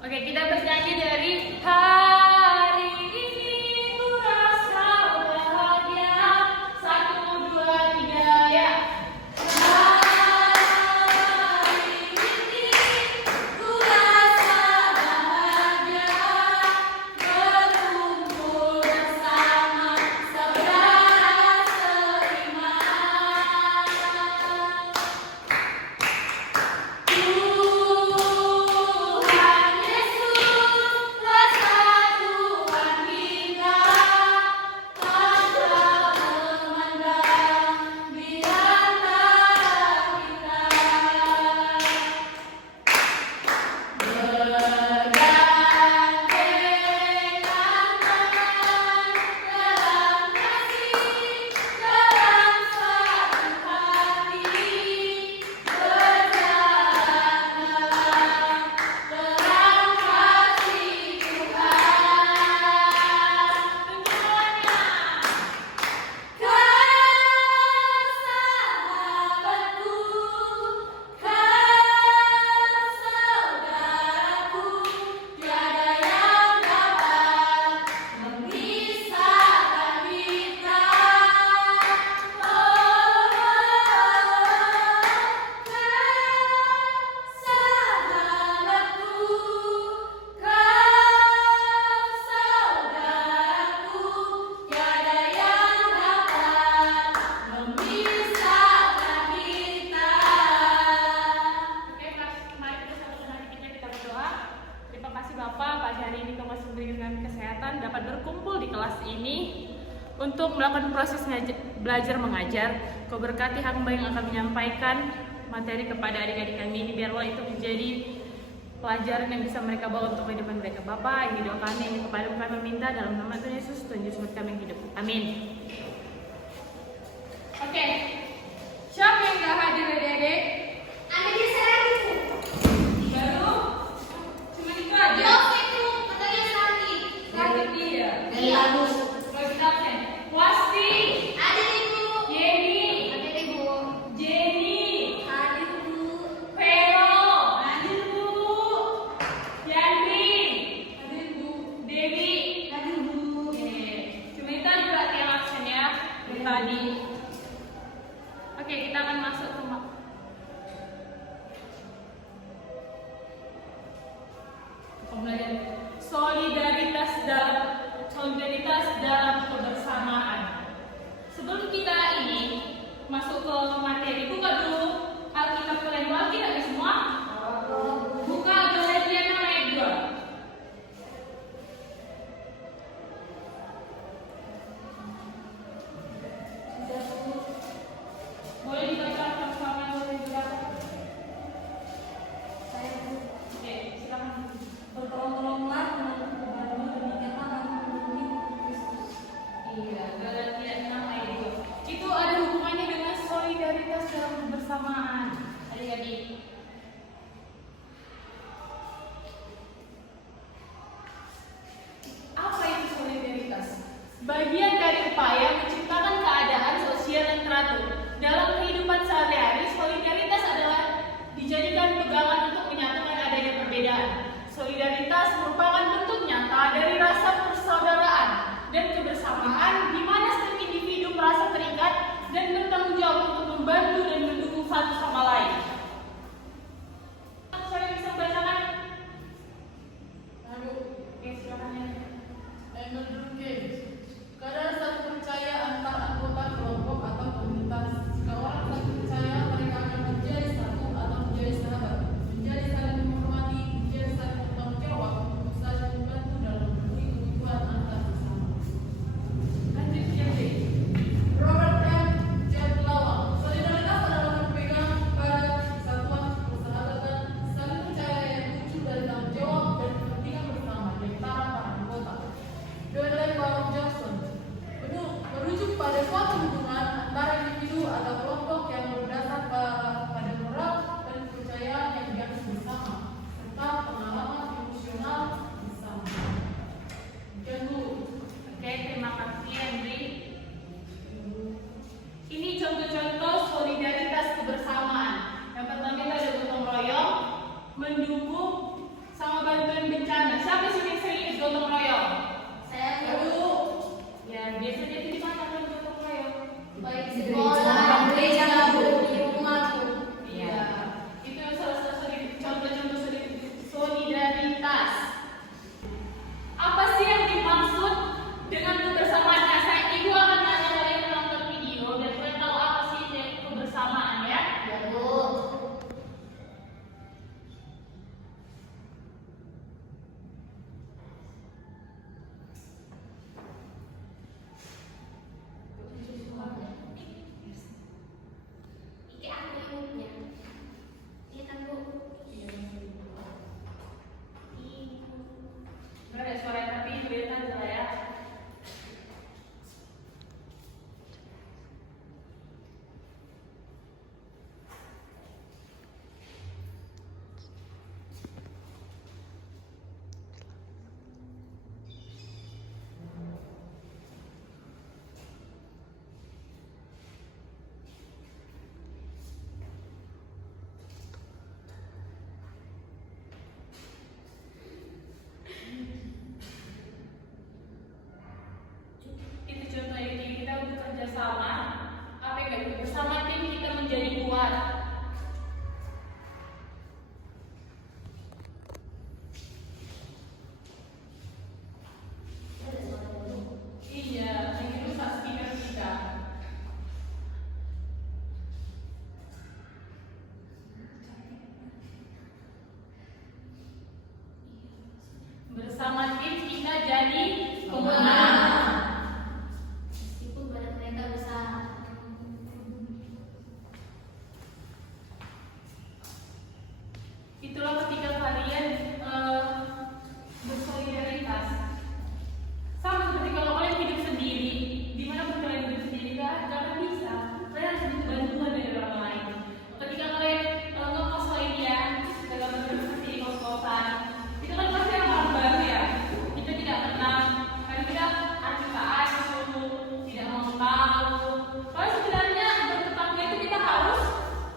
Oke, kita bernyanyi dari hari ini ku rasa bahagia. 1, 2, 3, ya. Hari ini ku rasa bahagia, berkumpul bersama saudara seiman. Tuhan Yesus, rasa Tuhan kita, Engkau memandang di antara kita. Bergandengan tangan dalam kasih, dalam satu hati, berjalan terang kasih Tuhan. Sahabatku, saudaraku, tiada yang dapat memisahkan kita. Sahabatku, saudaraku, tiada yang dapat memisahkan kita. Oke, mari kita satukan hati kita berdoa. Terima kasih Bapak, pagi hari ini Kau masih memberikan kesehatan dapat berkumpul di kelas ini untuk melakukan proses belajar mengajar. Kau berkati hamba yang akan menyampaikan materi kepada adik-adik kami ini, biarlah itu menjadi pelajaran yang bisa mereka bawa untuk kehidupan mereka. Bapak, ini doa kami yang kepada kami meminta dalam nama Tuhan Yesus, Tuhan Yesus kami yang hidup. Amin. Oke, siapa yang gak hadir adik-adik? Ada geser lagi, Bu. Baru? Cuma itu aja? Jawab itu, katanya Santi. Satu dia. Iya, Bu. Kalau kita absen. Wasti, Ada nih, Bu. Yeni, Ada nih, Bu. Jenny, Ada, Bu. Vero, hadir Bu. Yandri, hadir Bu. Dewi, Ada, Bu. Oke. Cuma itu aja berarti yang absen ya dari tadi. Oke, kita akan masuk ke pembelajaran solidaritas dalam kebersamaan. Sebelum kita ini masuk ke materi, buka dulu Alkitab kalian lagi ada semua. Buka Galatia 6 ayat 2. Boleh dibaca sama-sama, boleh dibaca. Saya, Bu. Oke, silakan. Bertolong-tolonglah dengan kepada demikianlah kamu memenuhi Kristus. Iya, Galatia 6 ayat 2. Itu ada hubungannya dengan solidaritas dalam kebersamaan. Adik-adik. Apa itu solidaritas? Bagian dari upaya menciptakan keadaan sosial yang teratur. Dalam kehidupan sehari-hari, solidaritas adalah dijadikan pegangan untuk menyatukan adanya perbedaan. Solidaritas merupakan bentuk nyata dari rasa persaudaraan dan kebersamaan di mana setiap individu merasa terikat dan bertanggung jawab untuk membantu dan mendukung satu sama lain. Siapa yang bisa membacakan? Ayo, Oke, silakan ya. Emerald Games. Kadar saling percaya antar anggota kelompok atau komunitas. Jika orang saling percaya, mereka akan menjadi satu atau menjadi sahabat, menjadi saling menghormati, menjadi saling bertanggung jawab, untuk saling membantu dalam memenuhi kebutuhan antar sesama. Lanjut, Jeffrey. Robert M. J. Lawang. Solidaritas adalah berpegang pada kesatuan, persahabatan, saling percaya yang muncul dari tanggung jawab dan kepentingan bersama di antara para anggota. Dwayne Warren Johnson. Merujuk pada suatu hubungan antara individu atau kelompok yang berdasar pada moral dan kepercayaan yang dianut bersama, serta pengalaman emosional bersama. Demikian, Bu. Oke, terima kasih Henry. Ini contoh-contoh solidaritas kebersamaan. Yang pertama itu ada gotong royong, mendukung, sama bantuin bencana. Siapa sih yang sering ikut gotong royong? Saya Ayo. Ya, biasanya itu di mana kalau gotong royong? baik di sekolah, gereja, Bu, di rumah, Bu. Iya. Itu salah satu contoh-contoh solidaritas. Apa sih yang dimaksud dengan kebersamaan? Nah, ibu akan nanya kalian menonton video dan kalian tahu apa sih itu kebersamaan ya? Ya, Bu. Iki aku ibunya. Iya kan, Bu? Nggak ada suara tapi lihat aja lah ya. Itu contoh ini kita bekerja sama. Apa yang nggak bersama tim kita menjadi kuat. Iya, yang itu saat speaker kita. Bersama tim kita jadi pemenang. Meskipun badan mereka besar. Itulah ketika kalian bersolidaritas. Sama seperti kalau kalian hidup sendiri, dimanapun kalian hidup sendiri, gak akan bisa. Kalian harus butuh bantuan dari orang lain. Ketika kalian ngekos lainnya, dalam berseperti di kos-kosan, itu kan pasti orang baru ya. Kita tidak kenal, karena kita kita asuh, tidak mau tahu. Kalau sebenarnya bertetangga itu kita harus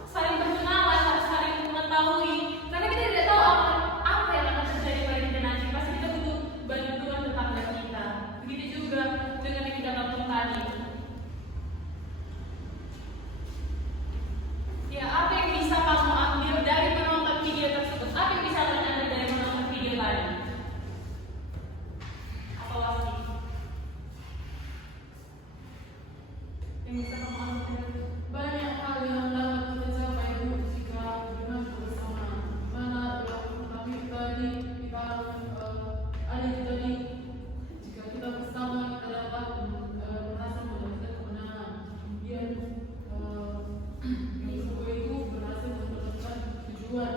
saling berkenalan, harus saling mengetahui. Karena kita tidak tahu apa yang akan terjadi pada kita nanti. Pasti kita butuh bantuan tetangga kita. Begitu juga dengan yang kita lakukan tadi. Ya, apa yang bisa kamu ambil dari menonton video tersebut? Apa yang bisa kalian ambil dari menonton video tadi? Apa lagi? Yang bisa kamu ambil? Banyak hal yang dapat kita capai jika dengan kebersamaan. Mana yang kami tadi kita ada itu tadi. Jika kita bersama kita dapat merasa mendapatkan kemenangan. Kemudian yang kedua itu berhasil mendapatkan tujuan.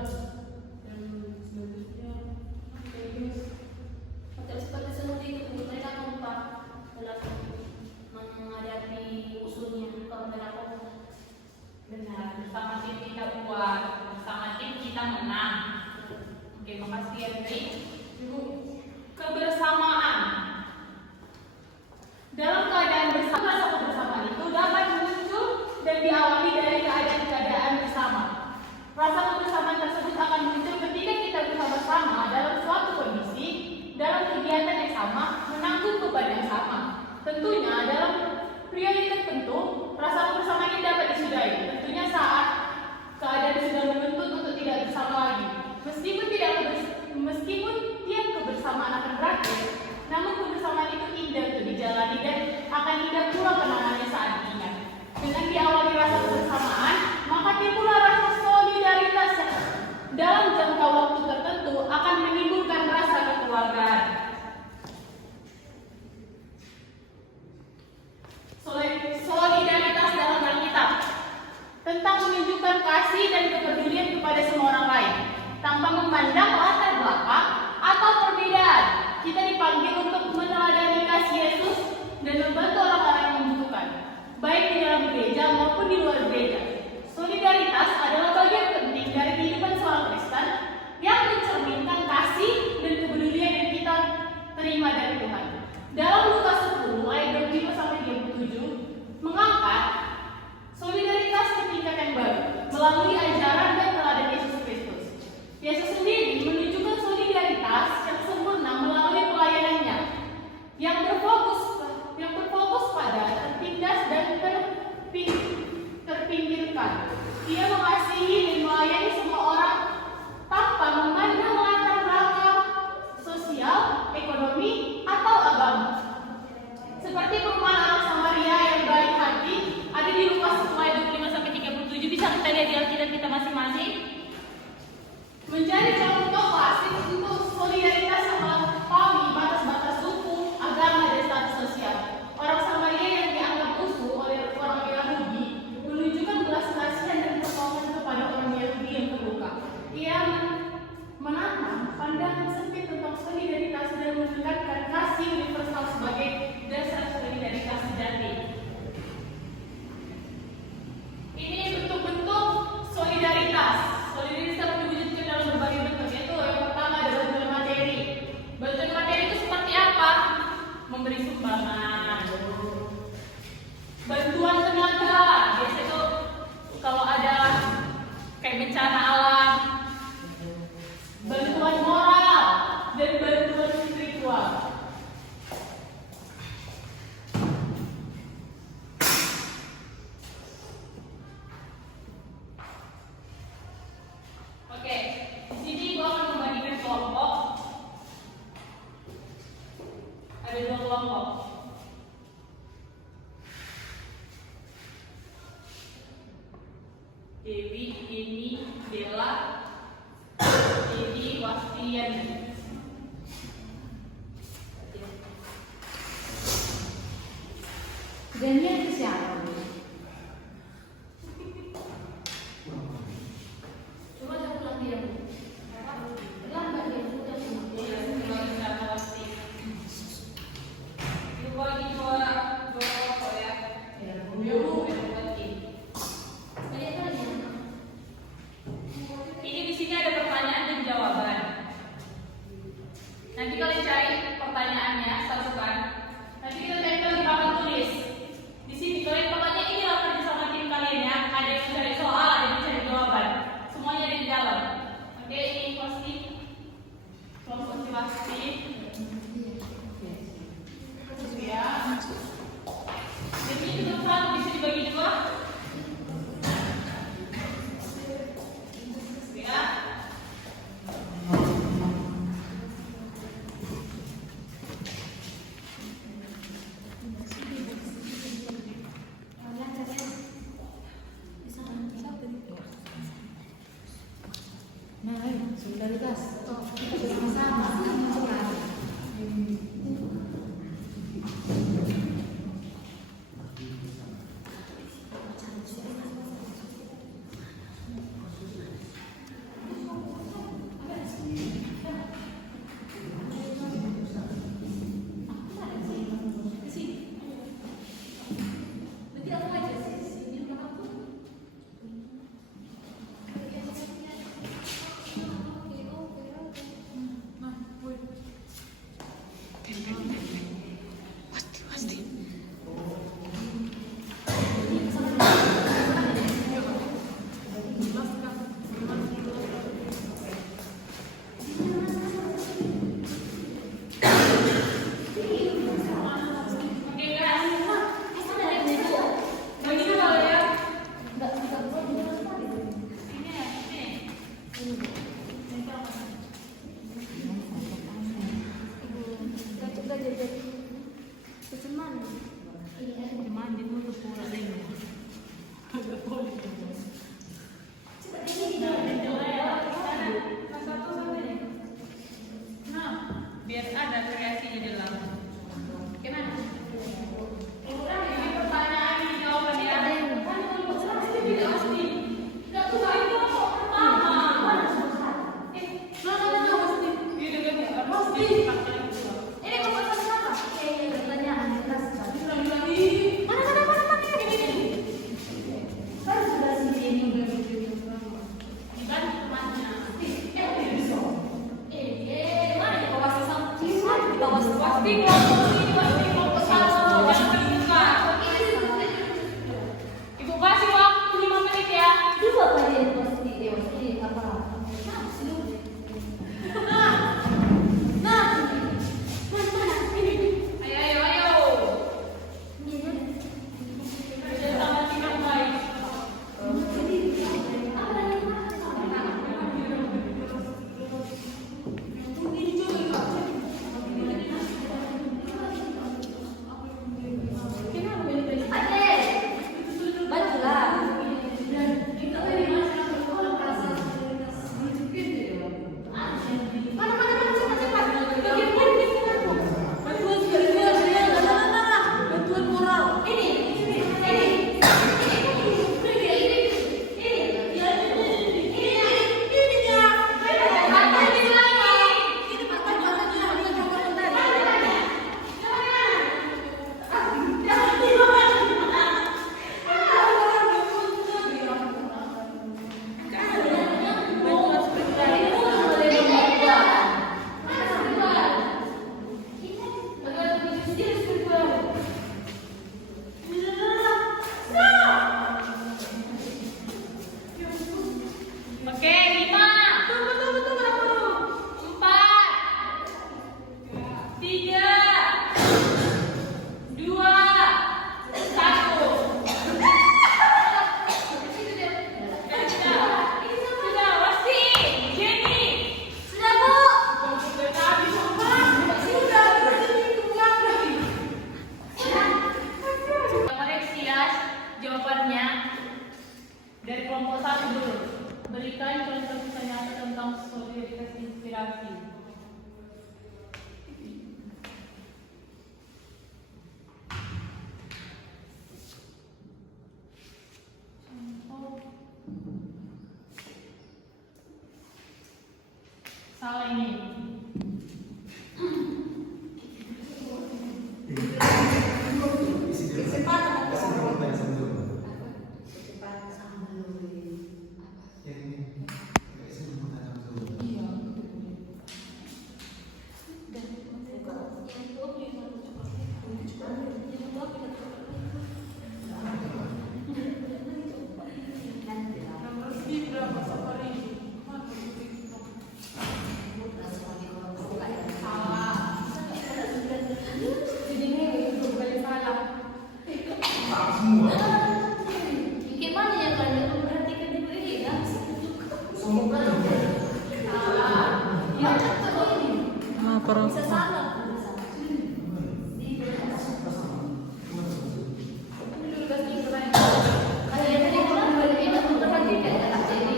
Dan selanjutnya apa ya, guys? Hotel seperti semut itu, Bu, mereka kompak dalam menghadapi musuhnya. Kalau mereka Benar, bersama tim kita kuat, bersama tim kita menang. Oke, makasih Andri. Ibu, Kebersamaan. Dalam keadaan bersama, rasa kebersamaan itu dapat muncul dan diawali dari keadaan-keadaan bersama. Rasa kebersamaan tersebut akan muncul ketika kita bersama-sama dalam suatu kondisi, dalam kegiatan yang sama, menanggung beban yang sama. Tentunya dalam periode tertentu, rasa kebersamaan ini dapat disudahi. Tentunya saat keadaan sudah menuntut untuk tidak bersama lagi. Meskipun tiap kebersamaan akan berakhir, namun kebersamaan itu indah untuk dijalani dan akan indah pula kenangannya saat diingat. Dengan diawali rasa kebersamaan, maka timbullah rasa solidaritas yang dalam jangka waktu tertentu akan menimbulkan rasa kekeluargaan. Solidaritas dalam Alkitab tentang menunjukkan kasih dan kepedulian kepada semua orang lain tanpa memandang latar belakang atau perbedaan. Kita dipanggil untuk meneladani kasih Yesus dan membantu orang-orang yang Bastian. Daniel itu siapa? Coba saya ulang dia, Bu. Lambat dia, Bu. Ini di sini ada pertanyaan dan jawaban. Nanti kalian cari pertanyaannya, satukan. Nanti kita tempel di papan tulis. Di sini kalian pokoknya inilah kerja sama tim kalian ya. Ada yang mencari soal, ada yang mencari jawaban. Semuanya ada di dalam. Oke, ini pasti kelompok pasti. Ya. Jadi ini juga bisa dibagi dua. Ya. Nah, solidaritas. Kita sama-sama. Biar ada kreasinya di dalam. Gimana? Ini pertanyaan ini jawaban ya. Tidak pasti. Tidak tuh itu pertama. Pasti. Ini keputusan apa? Pertanyaan kelas. Pasti kelompok ini pasti kelompok satu, jangan terbuka. Ibu kasih waktu 5 menit ya. Dua kali pasti apa? Nah, Salah ini. Yang resmi berapa safari? Gimana ya kalian memperhatikan ibu ini ya? Bisa salah. Kalian tadi bilang bahwa ini memperhatikan anak ini.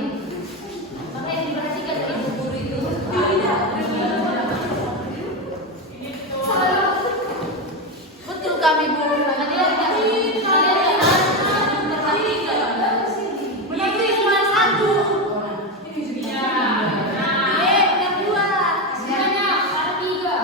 Makanya diperhatikan ibu guru itu. Betul kami bu. Kalian harus memperhatikan. Begitu cuma satu. Yang dua. Sebenarnya ada tiga.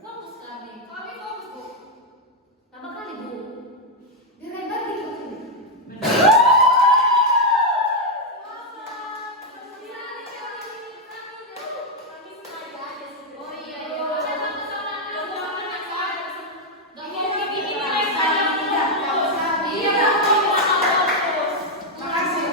Fokus kami fokus bu. Nama kali bu. Biar hebat gitu. Oh iya iya. Gak mau begini iya. Makasih.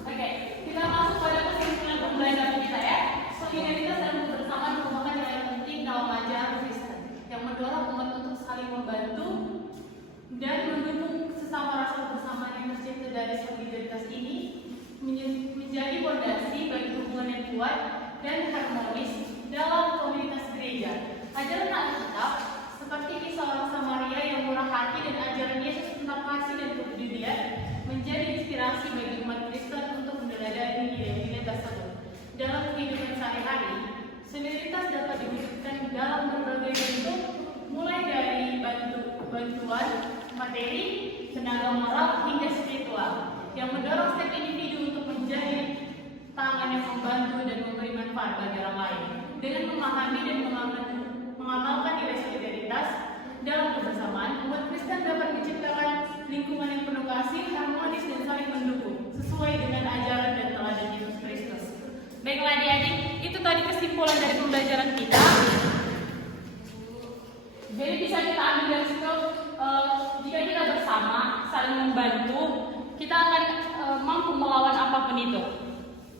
Oke, kita masuk pada kesimpulan pembelajaran kita ya. Solidaritas dan kebersamaan merupakan nilai penting dalam ajaran Kristen yang mendorong umat untuk saling membantu dan mendukung sesama. Rasa kebersamaan yang tercipta dari solidaritas ini menjadi fondasi bagi hubungan yang kuat dan harmonis dalam komunitas gereja. Ajaran Alkitab seperti kisah orang Samaria yang murah hati dan ajaran Yesus tentang kasih dan kepedulian menjadi inspirasi bagi umat Kristen untuk meneladani nilai-nilai tersebut. Dalam kehidupan sehari-hari, solidaritas dapat diwujudkan dalam berbagai bentuk, mulai dari bantuan materi, tenaga moral, hingga spiritual, yang mendorong setiap individu untuk menjadi tangan yang membantu dan memberi manfaat bagi orang lain. Dengan memahami dan mengamalkan nilai solidaritas dalam kebersamaan, umat Kristen dapat menciptakan lingkungan yang penuh kasih, harmonis, dan saling mendukung sesuai dengan ajaran dan teladan Yesus Kristus. Baiklah adik-adik, itu tadi kesimpulan dari pembelajaran kita. Jadi bisa kita ambil dari situ, jika kita bersama saling membantu, kita akan mampu melawan apapun itu.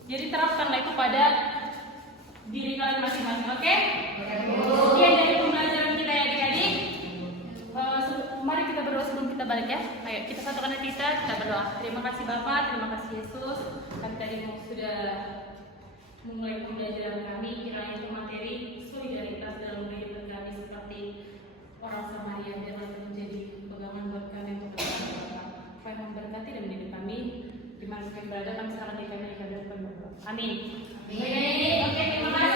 Jadi terapkanlah itu pada diri kalian masing-masing, oke? Sekian dari pembelajaran kita ya adik-adik. Mari kita berdoa sebelum kita balik ya. Ayo kita satukan hati kita berdoa. Terima kasih Bapak, terima kasih Yesus. Kami tadi sudah memulai pembelajaran kami, kiranya itu materi solidaritas dalam kehidupan kami seperti orang Samaria dapat menjadi pegangan buat kami untuk bersama. Supaya memberkati dan mendidik kami di mana kami berada, kami sangat dikami berdoa. Amin. Oke, terima kasih.